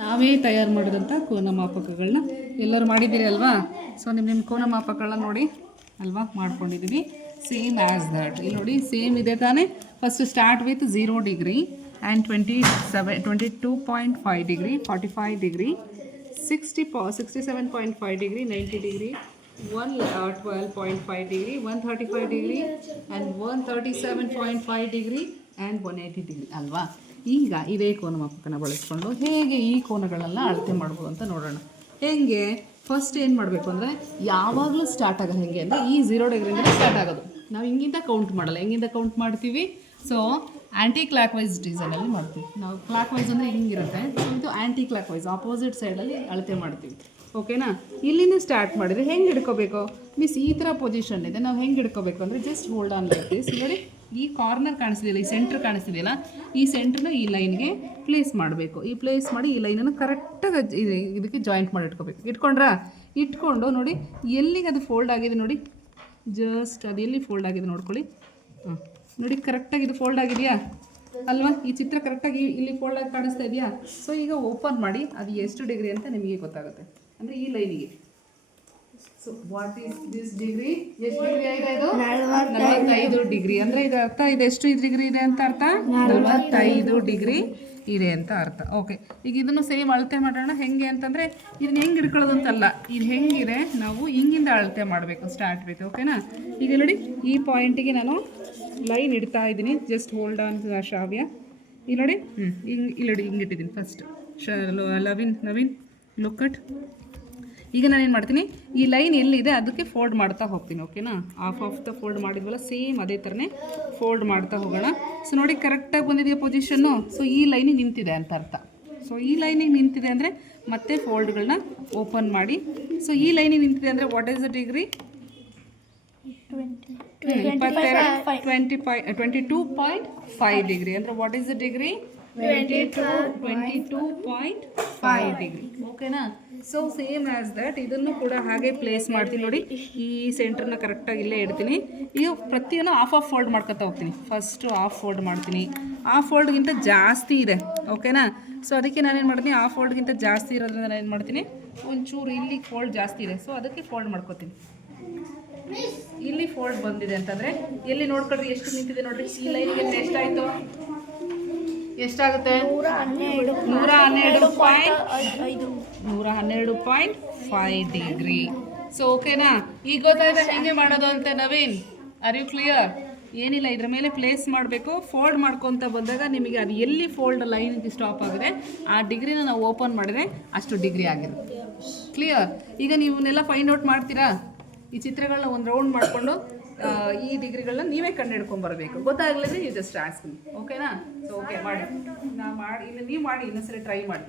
ನಾವೇ ತಯಾರು ಮಾಡಿದಂಥ ಕೋನ ಮಾಪಕಗಳನ್ನ ಎಲ್ಲರೂ ಮಾಡಿದ್ದೀರಿ ಅಲ್ವಾ. ಸೊ ನಿಮ್ಮ ಕೋನ ಮಾಪಕಗಳನ್ನ ನೋಡಿ ಅಲ್ವಾ ಮಾಡ್ಕೊಂಡಿದ್ದೀವಿ. ಸೇಮ್ ಆ್ಯಸ್ ದಟ್ ಇಲ್ಲಿ ನೋಡಿ ಸೇಮ್ ಇದೆ ತಾನೇ. First start with 0 degree and 22.5 degree, 45 degree, 67.5 degree, 90 degree, 112.5 degree, 135 degree and 137.5 degree and 180 degree ಅಲ್ವಾ. ಈಗ ಇದೇ ಕೋನ ಮಾಪಕನ ಬಳಸ್ಕೊಂಡು ಹೇಗೆ ಈ ಕೋನಗಳೆಲ್ಲ ಅಳತೆ ಮಾಡ್ಬೋದು ಅಂತ ನೋಡೋಣ. ಹೇಗೆ ಫಸ್ಟ್ ಏನು ಮಾಡಬೇಕು ಅಂದರೆ ಯಾವಾಗಲೂ ಸ್ಟಾರ್ಟ್ ಆಗೋದು ಹೇಗೆ ಅಂದರೆ ಈ 0 ಡಿಗ್ರಿಯಿಂದ ಸ್ಟಾರ್ಟ್ ಆಗೋದು. ನಾವು ಹಿಂಗಿಂದ ಕೌಂಟ್ ಮಾಡಲ್ಲ, ಹೆಂಗಿಂದ ಕೌಂಟ್ ಮಾಡ್ತೀವಿ. ಸೊ ಆ್ಯಂಟಿ ಕ್ಲಾಕ್ ವೈಸ್ ಡಿಸೈನಲ್ಲಿ ಮಾಡ್ತೀವಿ ನಾವು. ಕ್ಲಾಕ್ ವೈಸ್ ಅಂದರೆ ಹಿಂಗಿರುತ್ತೆ, ಸೊ ಇದು ಆ್ಯಂಟಿ ಕ್ಲಾಕ್ ವೈಸ್ ಆಪೋಸಿಟ್ ಸೈಡಲ್ಲಿ ಅಳತೆ ಮಾಡ್ತೀವಿ. ಓಕೆನಾ. ಇಲ್ಲಿಂದ ಸ್ಟಾರ್ಟ್ ಮಾಡಿದರೆ ಹೆಂಗೆ ಹಿಡ್ಕೋಬೇಕು ಮೀನ್ಸ್ ಈ ಥರ ಪೊಸಿಷನ್ ಇದೆ. ನಾವು ಹೆಂಗೆ ಹಿಡ್ಕೋಬೇಕು ಅಂದರೆ just hold on like this. ನೋಡಿ ಈ ಕಾರ್ನರ್ ಕಾಣಿಸ್ತಿದೆಯಲ್ಲ, ಈ ಸೆಂಟ್ರ್ ಕಾಣಿಸ್ತಿದೆಯಲ್ಲ, ಈ ಸೆಂಟ್ರನ್ನ ಈ ಲೈನ್ಗೆ ಪ್ಲೇಸ್ ಮಾಡಬೇಕು. ಈ ಪ್ಲೇಸ್ ಮಾಡಿ ಈ ಲೈನನ್ನು ಕರೆಕ್ಟಾಗಿ ಇದಕ್ಕೆ ಜಾಯಿಂಟ್ ಮಾಡಿ ಇಟ್ಕೋಬೇಕು. ಇಟ್ಕೊಂಡು ನೋಡಿ ಎಲ್ಲಿಗೆ ಅದು ಫೋಲ್ಡ್ ಆಗಿದೆ ನೋಡಿ, ಜಸ್ಟ್ ಅದು ಎಲ್ಲಿ ಫೋಲ್ಡ್ ಆಗಿದೆ ನೋಡ್ಕೊಳ್ಳಿ. ನೋಡಿ ಕರೆಕ್ಟಾಗಿ ಇದು ಫೋಲ್ಡ್ ಆಗಿದೆಯಾ ಅಲ್ವಾ. ಈ ಚಿತ್ರ ಕರೆಕ್ಟಾಗಿ ಇಲ್ಲಿ ಫೋಲ್ಡ್ ಆಗಿ ಕಾಣಿಸ್ತಾ ಇದೆಯಾ. ಸೊ ಈಗ ಓಪನ್ ಮಾಡಿ ಅದು ಎಷ್ಟು ಡಿಗ್ರಿ ಅಂತ ನಿಮಗೆ ಗೊತ್ತಾಗುತ್ತೆ. ಅಂದರೆ ಈ ಲೈನಿಗೆ so what is this degree, ಎಷ್ಟು ಡಿಗ್ರಿ ಆಗಿದೆ ಇದು 45 ಡಿಗ್ರಿ. ಅಂದರೆ ಇದು ಅರ್ಥ ಇದು ಎಷ್ಟು ಡಿಗ್ರಿ ಇದೆ ಅಂತ ಅರ್ಥ 45 ಡಿಗ್ರಿ ಇದೆ ಅಂತ ಅರ್ಥ. ಓಕೆ, ಈಗ ಇದನ್ನು ಸೇಮ್ ಅಳತೆ ಮಾಡೋಣ. ಹೆಂಗೆ ಅಂತಂದರೆ ಇದನ್ನ ಹೆಂಗೆ ಹಿಡ್ಕೊಳ್ಳೋದು ಅಂತಲ್ಲ, ಇದು ಹೆಂಗಿದೆ ನಾವು ಹಿಂಗಿಂದ ಅಳತೆ ಮಾಡಬೇಕು ಸ್ಟಾರ್ಟ್ ಬೇಕು. ಓಕೆನಾ. ಈಗ ನೋಡಿ ಈ ಪಾಯಿಂಟಿಗೆ ನಾನು ಲೈನ್ ಇಡ್ತಾ ಇದ್ದೀನಿ. ಜಸ್ಟ್ ಹೋಲ್ಡ್ ಆನ್ ಶ್ರಾವ್ಯ. ಇಲ್ಲಿ ನೋಡಿ ಇಲ್ಲಿ ನೋಡಿ ಹಿಂಗೆ ಇಟ್ಟಿದ್ದೀನಿ ಫಸ್ಟ್. Naveen look at. ಈಗ ನಾನೇನು ಮಾಡ್ತೀನಿ, ಈ ಲೈನ್ ಎಲ್ಲಿದೆ ಅದಕ್ಕೆ ಫೋಲ್ಡ್ ಮಾಡ್ತಾ ಹೋಗ್ತೀನಿ. ಓಕೆನಾ. ಆಫ್ ದ ಫೋಲ್ಡ್ ಮಾಡಿದ್ವಲ್ಲ ಸೇಮ್ ಅದೇ ಥರನೇ ಫೋಲ್ಡ್ ಮಾಡ್ತಾ ಹೋಗೋಣ. ಸೊ ನೋಡಿ ಕರೆಕ್ಟಾಗಿ ಬಂದಿದೆಯಾ ಪೊಸಿಷನ್ನು. ಸೊ ಈ ಲೈನಿಗೆ ನಿಂತಿದೆ ಅಂತ ಅರ್ಥ. ಸೊ ಈ ಲೈನಿಗೆ ನಿಂತಿದೆ ಅಂದರೆ ಮತ್ತೆ ಫೋಲ್ಡ್ಗಳನ್ನ ಓಪನ್ ಮಾಡಿ. ಸೊ ಈ ಲೈನಿಗೆ ನಿಂತಿದೆ ಅಂದರೆ what is the degree 22.5 degree. ಅಂದರೆ what is the degree 22.5 degree. ಓಕೆನಾ. ಸೊ ಸೇಮ್ ಆ್ಯಸ್ ದಟ್ ಇದನ್ನು ಕೂಡ ಹಾಗೆ ಪ್ಲೇಸ್ ಮಾಡ್ತೀನಿ. ನೋಡಿ ಈ ಸೆಂಟ್ರನ್ನ ಕರೆಕ್ಟಾಗಿ ಇಲ್ಲೇ ಇಡ್ತೀನಿ. ಈಗ ಪ್ರತಿಯೊಂದು ಆಫ್ ಫೋಲ್ಡ್ ಮಾಡ್ಕೊತಾ ಹೋಗ್ತೀನಿ. ಫಸ್ಟು ಆಫ್ ಫೋಲ್ಡ್ ಮಾಡ್ತೀನಿ. ಆ ಫೋಲ್ಡ್ಗಿಂತ ಜಾಸ್ತಿ ಇದೆ. ಓಕೆನಾ. ಸೊ ಅದಕ್ಕೆ ನಾನೇನು ಮಾಡ್ತೀನಿ, ಆ ಫೋಲ್ಡ್ಗಿಂತ ಜಾಸ್ತಿ ಇರೋದ್ರಿಂದ ನಾನು ಏನು ಮಾಡ್ತೀನಿ, ಒಂಚೂರು ಇಲ್ಲಿ ಫೋಲ್ಡ್ ಜಾಸ್ತಿ ಇದೆ. ಸೊ ಅದಕ್ಕೆ ಫೋಲ್ಡ್ ಮಾಡ್ಕೊತೀನಿ. ಇಲ್ಲಿ ಫೋಲ್ಡ್ ಬಂದಿದೆ ಅಂತಂದರೆ ಎಲ್ಲಿ ನೋಡ್ಕೊಳ್ರಿ ಎಷ್ಟು ನಿಂತಿದೆ ನೋಡ್ರಿ. ಈ ಲೈನಿಗೆ ಎಷ್ಟಾಯಿತು, ಎಷ್ಟಾಗುತ್ತೆ 112.5 ಡಿಗ್ರಿ. ಸೊ ಓಕೆನಾ. ಈಗ ಗೊತ್ತಾಯ್ತಾ ಹೆಂಗೆ ಮಾಡೋದು ಅಂತ ನವೀನ್. Are you clear? ಏನಿಲ್ಲ, ಇದ್ರ ಮೇಲೆ ಪ್ಲೇಸ್ ಮಾಡಬೇಕು. ಫೋಲ್ಡ್ ಮಾಡ್ಕೊತ ಬಂದಾಗ ನಿಮಗೆ ಅದು ಎಲ್ಲಿ ಫೋಲ್ಡ್ ಲೈನ್ ಸ್ಟಾಪ್ ಆಗಿದೆ ಆ ಡಿಗ್ರಿನ ನಾವು ಓಪನ್ ಮಾಡಿದ್ರೆ ಅಷ್ಟು ಡಿಗ್ರಿ ಆಗಿರುತ್ತೆ. ಕ್ಲಿಯರ್? ಈಗ ನೀವನ್ನೆಲ್ಲ ಫೈಂಡ್ ಔಟ್ ಮಾಡ್ತೀರಾ. ಈ ಚಿತ್ರಗಳನ್ನ ಒಂದು ರೌಂಡ್ ಮಾಡಿಕೊಂಡು ಈ ಡಿಗ್ರಿಗಳನ್ನ ನೀವೇ ಕಂಡು ಹಿಡ್ಕೊಂಡ್ಬರ್ಬೇಕು. ಗೊತ್ತಾಗಲಿದ್ರೆ ನೀವು ಜಸ್ಟ್ ಆಸ್ಕ್ ಮೀ. ಓಕೆನಾ. ಸೊ ಓಕೆ ಮಾಡಿ, ನಾ ಮಾಡಿ ಇಲ್ಲ ನೀವು ಮಾಡಿ ಇನ್ನೊಂದ್ಸರಿ ಟ್ರೈ ಮಾಡಿ.